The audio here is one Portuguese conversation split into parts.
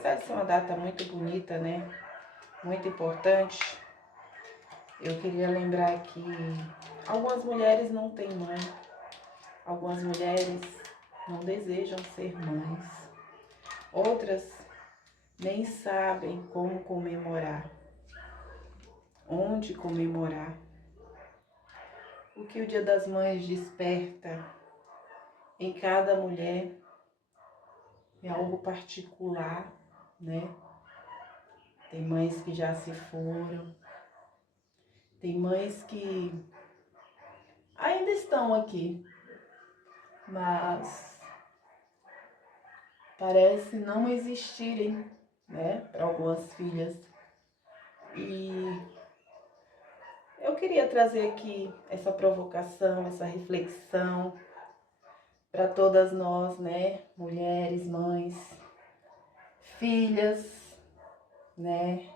apesar de ser uma data muito bonita, né? Muito importante, eu queria lembrar que algumas mulheres não têm mãe, algumas mulheres não desejam ser mães, outras nem sabem como comemorar, onde comemorar. O que o Dia das Mães desperta em cada mulher é algo particular, né? Tem mães que já se foram, tem mães que ainda estão aqui, mas parece não existirem, né, para algumas filhas. E eu queria trazer aqui essa provocação, essa reflexão para todas nós, né, mulheres, mães, filhas, né?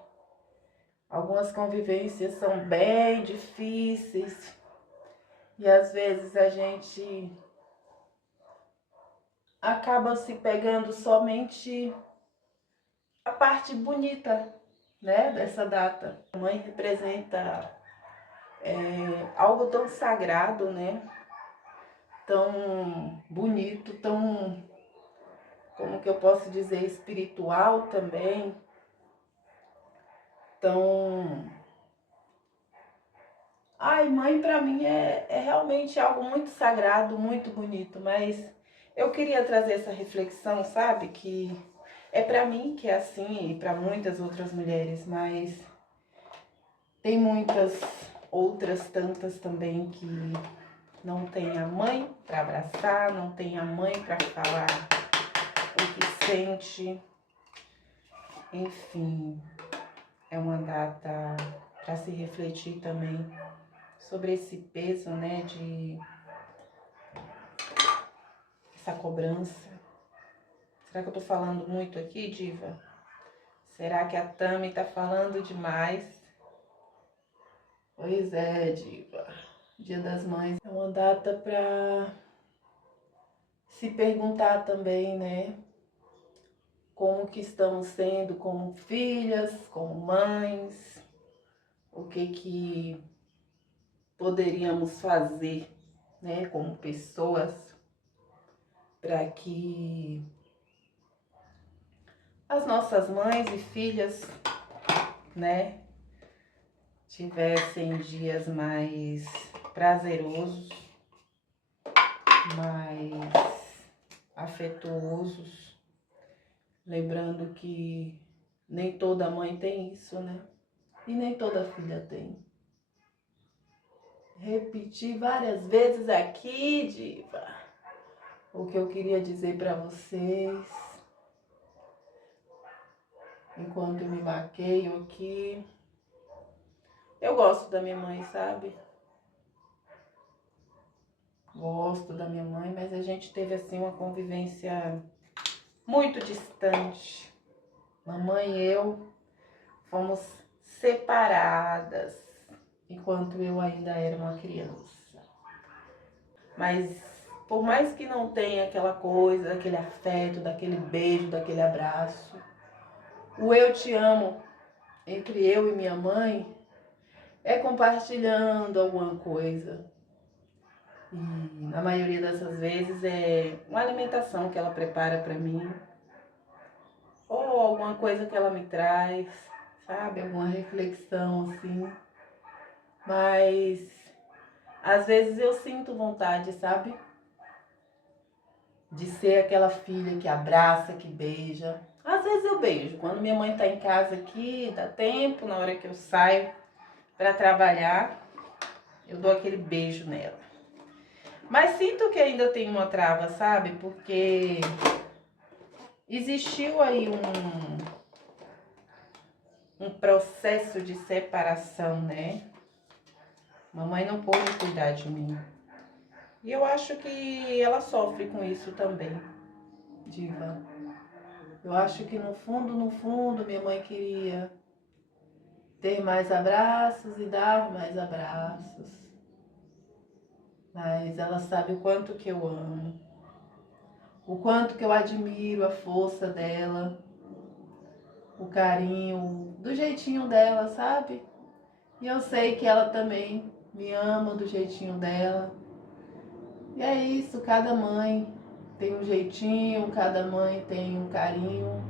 Algumas convivências são bem difíceis e às vezes a gente acaba se pegando somente a parte bonita, né, dessa data. A mãe representa algo tão sagrado, né, tão bonito, tão, como que eu posso dizer, espiritual também, tão... Ai, mãe para mim é realmente algo muito sagrado, muito bonito, mas eu queria trazer essa reflexão, sabe, que é para mim que é assim e para muitas outras mulheres, mas tem muitas outras tantas também que não tem a mãe para abraçar, não tem a mãe para falar o que sente. Enfim, é uma data para se refletir também sobre esse peso, né, de essa cobrança. Será que eu tô falando muito aqui, diva? Será que a Tami tá falando demais? Pois é, diva. Dia das Mães é uma data para se perguntar também, né? Como que estamos sendo como filhas, como mães, o que poderíamos fazer, né, como pessoas, para que as nossas mães e filhas, né, tivessem dias mais prazerosos, mais afetuosos, lembrando que nem toda mãe tem isso, né? E nem toda filha tem. Repeti várias vezes aqui, diva, o que eu queria dizer para vocês, enquanto eu me maqueio aqui. Eu gosto da minha mãe, sabe? Gosto da minha mãe, mas a gente teve assim uma convivência muito distante. Mamãe e eu fomos separadas enquanto eu ainda era uma criança. Mas por mais que não tenha aquela coisa, aquele afeto, daquele beijo, daquele abraço, o eu te amo entre eu e minha mãe é compartilhando alguma coisa. E na maioria dessas vezes é uma alimentação que ela prepara para mim, ou alguma coisa que ela me traz, sabe? Alguma reflexão assim. Mas às vezes eu sinto vontade, sabe? De ser aquela filha que abraça, que beija. Às vezes eu beijo. Quando minha mãe tá em casa aqui, dá tempo, na hora que eu saio para trabalhar, eu dou aquele beijo nela. Mas sinto que ainda tem uma trava, sabe? Porque existiu aí um processo de separação, né? Mamãe não pôde cuidar de mim. E eu acho que ela sofre com isso também, diva. Eu acho que no fundo, minha mãe queria ter mais abraços e dar mais abraços. Mas ela sabe o quanto que eu amo, o quanto que eu admiro a força dela carinho do jeitinho dela, sabe? E eu sei que ela também me ama do jeitinho dela. E é isso, cada mãe tem um jeitinho, cada mãe tem um carinho.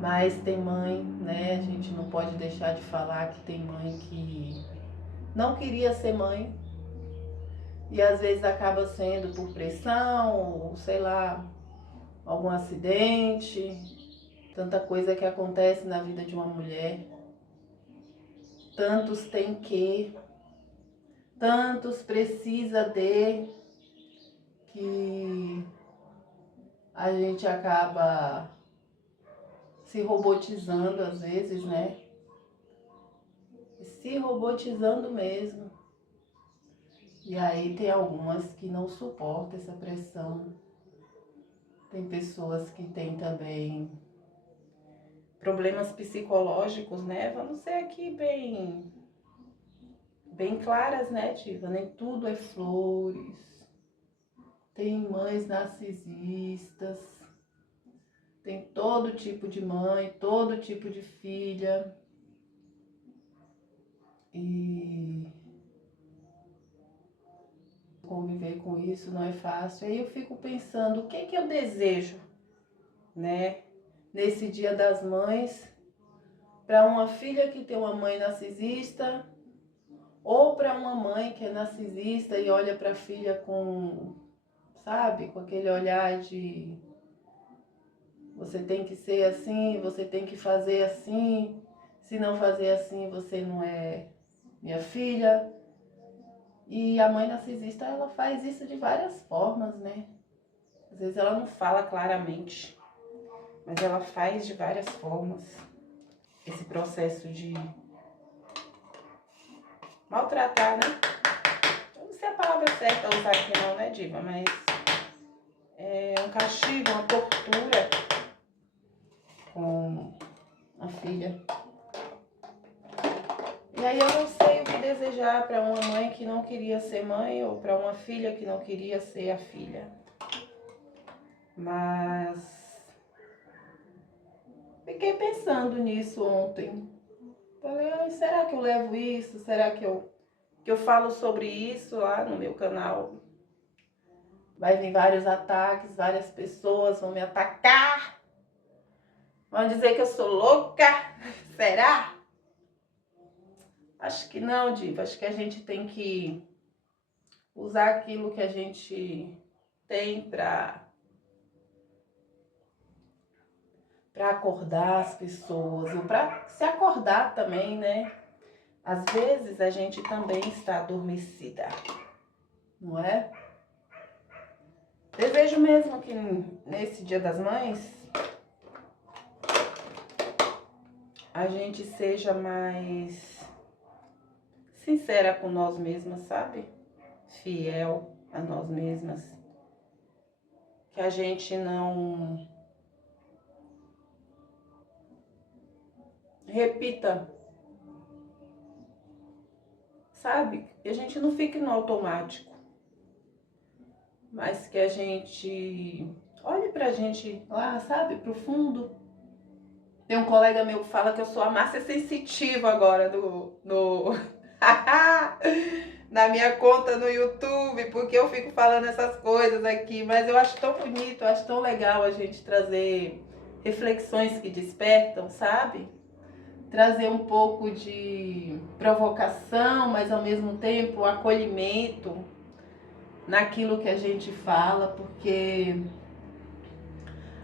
Mas tem mãe, né? A gente não pode deixar de falar que tem mãe que não queria ser mãe. E às vezes acaba sendo por pressão, ou sei lá, algum acidente. Tanta coisa que acontece na vida de uma mulher. Tantos tem que, tantos precisa de, que a gente acaba se robotizando às vezes, né? Se robotizando mesmo. E aí tem algumas que não suportam essa pressão. Tem pessoas que têm também problemas psicológicos, né? Vamos ser aqui bem claras, né, Diva? Nem tudo é flores. Tem mães narcisistas. Tem todo tipo de mãe, todo tipo de filha. E conviver com isso não é fácil. Aí eu fico pensando, o que que eu desejo, né? Nesse Dia das Mães, para uma filha que tem uma mãe narcisista, ou para uma mãe que é narcisista e olha para a filha com, sabe, com aquele olhar de você tem que ser assim, você tem que fazer assim, se não fazer assim você não é minha filha. E a mãe narcisista, ela faz isso de várias formas, né? Às vezes ela não fala claramente, mas ela faz de várias formas esse processo de maltratar, né? Eu não sei a palavra certa a usar aqui não, né, Diva? Mas é um castigo, uma tortura com a filha. E aí eu não sei o que desejar para uma mãe que não queria ser mãe ou para uma filha que não queria ser a filha. Mas fiquei pensando nisso ontem. Falei, será que eu levo isso? Será que eu falo sobre isso lá no meu canal? Vai vir vários ataques, várias pessoas vão me atacar. Vão dizer que eu sou louca. Será? Acho que não, Diva. Acho que a gente tem que usar aquilo que a gente tem para acordar as pessoas, ou para se acordar também, né? Às vezes a gente também está adormecida, não é? Desejo mesmo que nesse Dia das Mães a gente seja mais sincera com nós mesmas, sabe? Fiel a nós mesmas. Que a gente não repita, sabe? Que a gente não fique no automático, mas que a gente olhe pra gente lá, sabe? Pro fundo. Tem um colega meu que fala que eu sou a Márcia Sensitiva agora na minha conta no YouTube, porque eu fico falando essas coisas aqui, mas eu acho tão bonito, eu acho tão legal a gente trazer reflexões que despertam, sabe? Trazer um pouco de provocação, mas ao mesmo tempo acolhimento naquilo que a gente fala, porque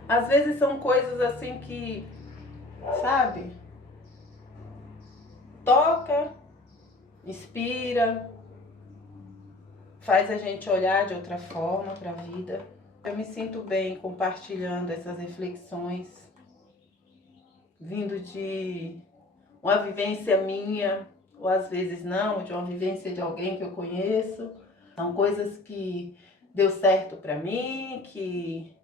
às vezes são coisas assim que, sabe, toca, inspira, faz a gente olhar de outra forma para a vida. Eu me sinto bem compartilhando essas reflexões, vindo de uma vivência minha, ou às vezes não, de uma vivência de alguém que eu conheço. São coisas que deu certo para mim, que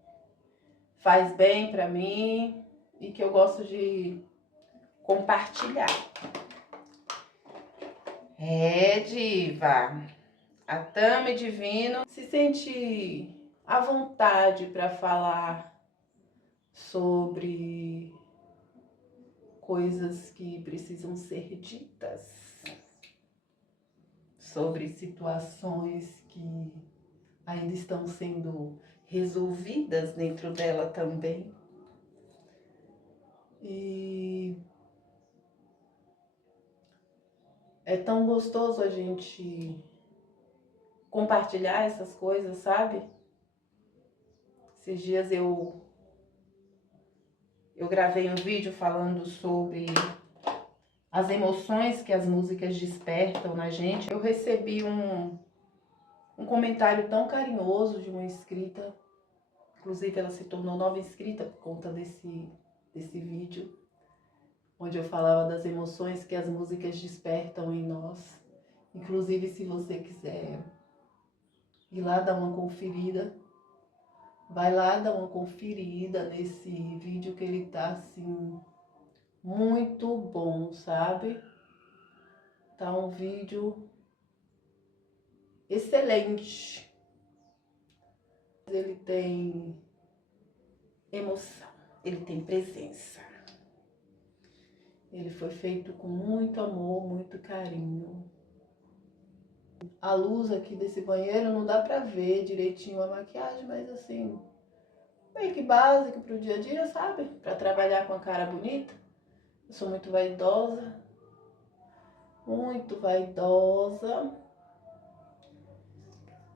faz bem para mim e que eu gosto de compartilhar. É, Diva, a Tami Divino se sente à vontade para falar sobre coisas que precisam ser ditas, sobre situações que ainda estão sendo resolvidas dentro dela também. E é tão gostoso a gente compartilhar essas coisas, sabe? Esses dias eu gravei um vídeo falando sobre as emoções que as músicas despertam na gente. Eu recebi um comentário tão carinhoso de uma inscrita, inclusive ela se tornou nova inscrita por conta desse vídeo, onde eu falava das emoções que as músicas despertam em nós. Inclusive, se você quiser ir lá dar uma conferida, vai lá dar uma conferida nesse vídeo, que ele tá assim muito bom, sabe? Tá um vídeo excelente. Ele tem emoção, ele tem presença. Ele foi feito com muito amor, muito carinho. A luz aqui desse banheiro não dá pra ver direitinho a maquiagem, mas assim, meio que básico pro dia a dia, sabe? Pra trabalhar com a cara bonita. Eu sou muito vaidosa. Muito vaidosa.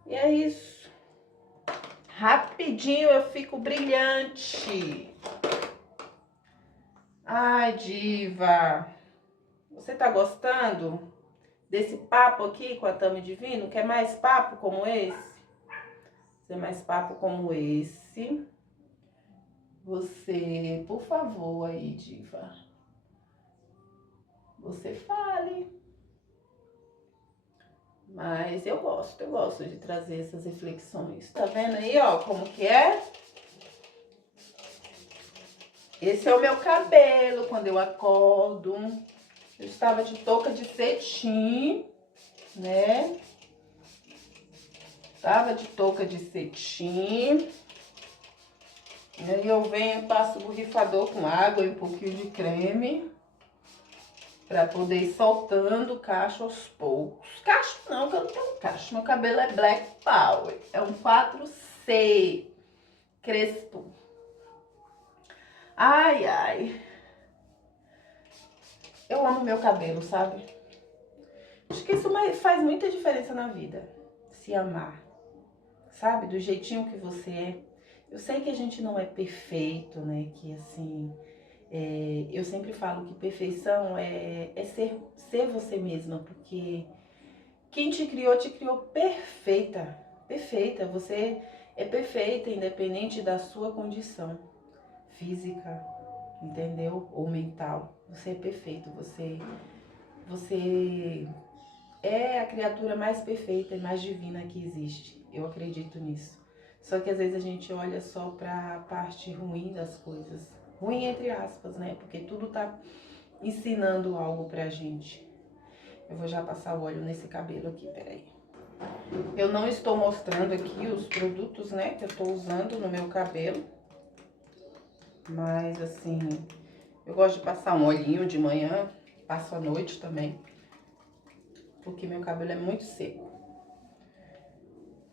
E é isso. Rapidinho eu fico brilhante. Ai, diva. Você tá gostando desse papo aqui com a Tami Divino? Quer mais papo como esse? Quer mais papo como esse? Você, por favor, aí, diva. Você fale. Mas eu gosto de trazer essas reflexões. Tá vendo aí, ó, como que é? Esse é o meu cabelo quando eu acordo. Eu estava de touca de cetim, né? Estava de touca de cetim. E aí eu venho, passo o borrifador com água e um pouquinho de creme, pra poder ir soltando o cacho aos poucos. Cacho não, que eu não tenho cacho. Meu cabelo é Black Power. É um 4C crespo. Ai, ai. Eu amo meu cabelo, sabe? Acho que isso faz muita diferença na vida. Se amar, sabe? Do jeitinho que você é. Eu sei que a gente não é perfeito, né? Que assim... eu sempre falo que perfeição é ser você mesma, porque quem te criou perfeita, perfeita. Você é perfeita, independente da sua condição física, entendeu? Ou mental. Você é perfeito, você é a criatura mais perfeita e mais divina que existe. Eu acredito nisso. Só que às vezes a gente olha só pra parte ruim das coisas. Ruim entre aspas, né? Porque tudo tá ensinando algo pra gente. Eu vou já passar o óleo nesse cabelo aqui, peraí. Eu não estou mostrando aqui os produtos, né, que eu tô usando no meu cabelo. Mas assim, eu gosto de passar um olhinho de manhã, passo à noite também. Porque meu cabelo é muito seco.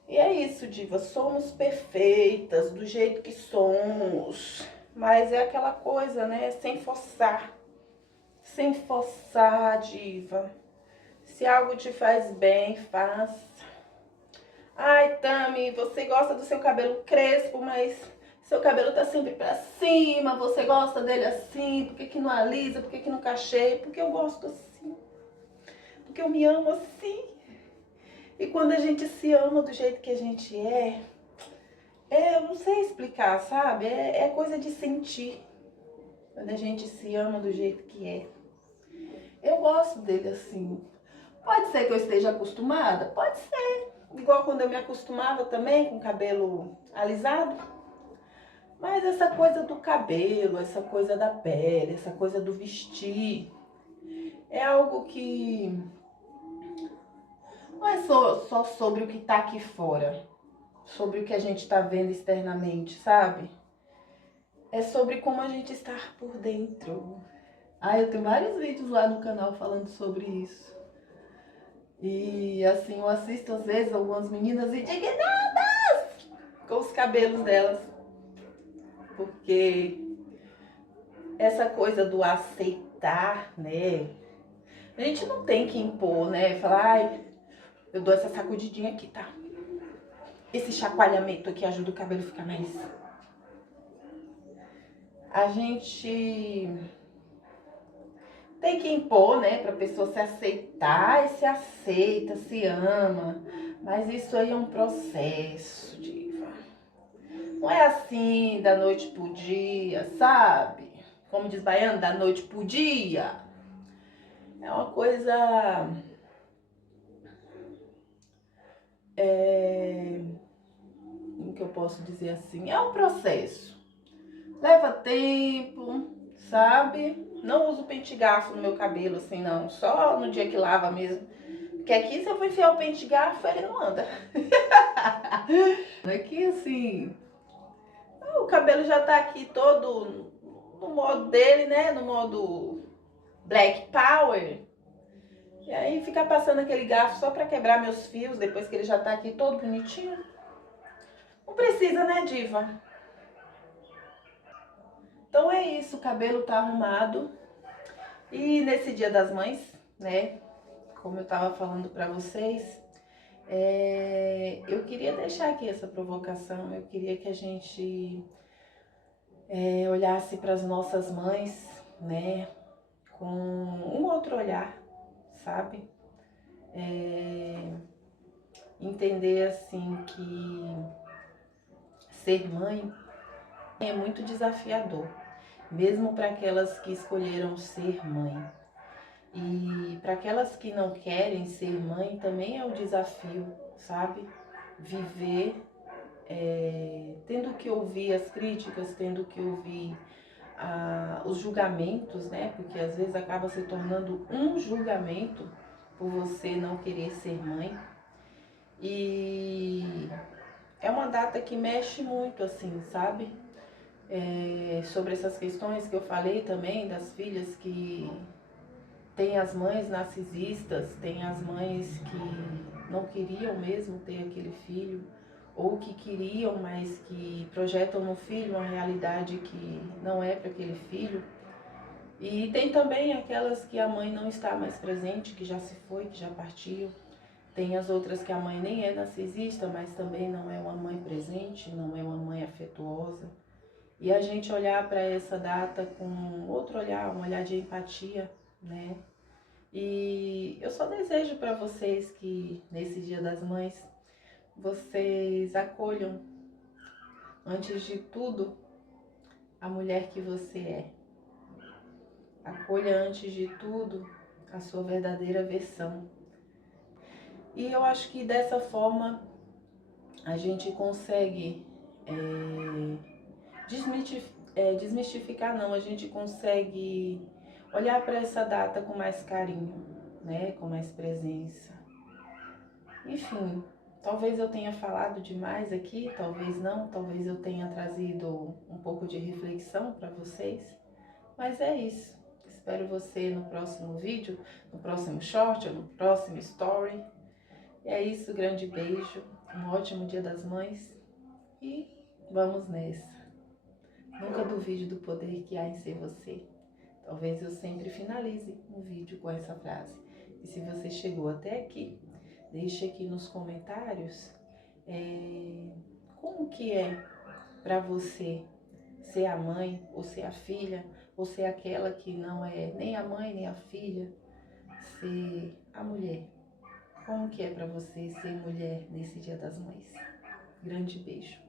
E é isso, diva. Somos perfeitas do jeito que somos. Mas é aquela coisa, né? Sem forçar. Sem forçar, diva. Se algo te faz bem, faça. Ai, Tami, você gosta do seu cabelo crespo, mas seu cabelo tá sempre pra cima. Você gosta dele assim? Por que que não alisa? Por que que não cacheia? Porque eu gosto assim. Porque eu me amo assim. E quando a gente se ama do jeito que a gente eu não sei explicar, sabe? É coisa de sentir. Quando a gente se ama do jeito que é. Eu gosto dele assim. Pode ser que eu esteja acostumada? Pode ser. Igual quando eu me acostumava também com cabelo alisado. Mas essa coisa do cabelo, essa coisa da pele, essa coisa do vestir, é algo que não é só sobre o que tá aqui fora. Sobre o que a gente tá vendo externamente, sabe? É sobre como a gente está por dentro. Ah, eu tenho vários vídeos lá no canal falando sobre isso. E assim, eu assisto às vezes algumas meninas indignadas com os cabelos delas. Porque essa coisa do aceitar, né? A gente não tem que impor, né? Falar, ai, eu dou essa sacudidinha aqui, tá? Esse chacoalhamento aqui ajuda o cabelo a ficar mais... A gente tem que impor, né? Pra pessoa se aceitar e se aceita, se ama. Mas isso aí é um processo, diva. Não é assim da noite pro dia, sabe? Como diz baiano, da noite pro dia. É uma coisa... Como que eu posso dizer assim? É um processo. Leva tempo, sabe? Não uso pente garfo no meu cabelo assim, não. Só no dia que lava mesmo. Porque aqui se eu for enfiar o pente garfo, ele não anda. Aqui assim, o cabelo já tá aqui todo no modo dele, né? No modo Black Power. E aí ficar passando aquele garfo só pra quebrar meus fios, depois que ele já tá aqui todo bonitinho. Não precisa, né, diva? Então é isso, o cabelo tá arrumado. E nesse Dia das Mães, né, como eu tava falando pra vocês, eu queria deixar aqui essa provocação. Eu queria que a gente olhasse para as nossas mães, né, com um outro olhar, sabe? Entender assim que ser mãe é muito desafiador, mesmo para aquelas que escolheram ser mãe. E para aquelas que não querem ser mãe também é um desafio, sabe? Viver tendo que ouvir as críticas, tendo que ouvir os julgamentos, né? Porque às vezes acaba se tornando um julgamento por você não querer ser mãe. E é uma data que mexe muito, assim, sabe? Sobre essas questões que eu falei também, das filhas que tem as mães narcisistas, tem as mães que não queriam mesmo ter aquele filho, ou que queriam, mas que projetam no filho uma realidade que não é para aquele filho. E tem também aquelas que a mãe não está mais presente, que já se foi, que já partiu. Tem as outras que a mãe nem é narcisista, mas também não é uma mãe presente, não é uma mãe afetuosa. E a gente olhar para essa data com outro olhar, um olhar de empatia, né? E eu só desejo para vocês que nesse Dia das Mães, vocês acolham, antes de tudo, a mulher que você é. Acolha antes de tudo a sua verdadeira versão. E eu acho que dessa forma a gente consegue desmistificar não, a gente consegue olhar para essa data com mais carinho, né? Com mais presença. Enfim, talvez eu tenha falado demais aqui, talvez não, talvez eu tenha trazido um pouco de reflexão para vocês, mas é isso. Espero você no próximo vídeo, no próximo short, no próximo story. E é isso, grande beijo, um ótimo Dia das Mães e vamos nessa. Nunca duvide do poder que há em ser você. Talvez eu sempre finalize um vídeo com essa frase. E se você chegou até aqui, deixe aqui nos comentários como que é para você ser a mãe, ou ser a filha, ou ser aquela que não é nem a mãe nem a filha, ser a mulher. Como que é para você ser mulher nesse Dia das Mães? Grande beijo.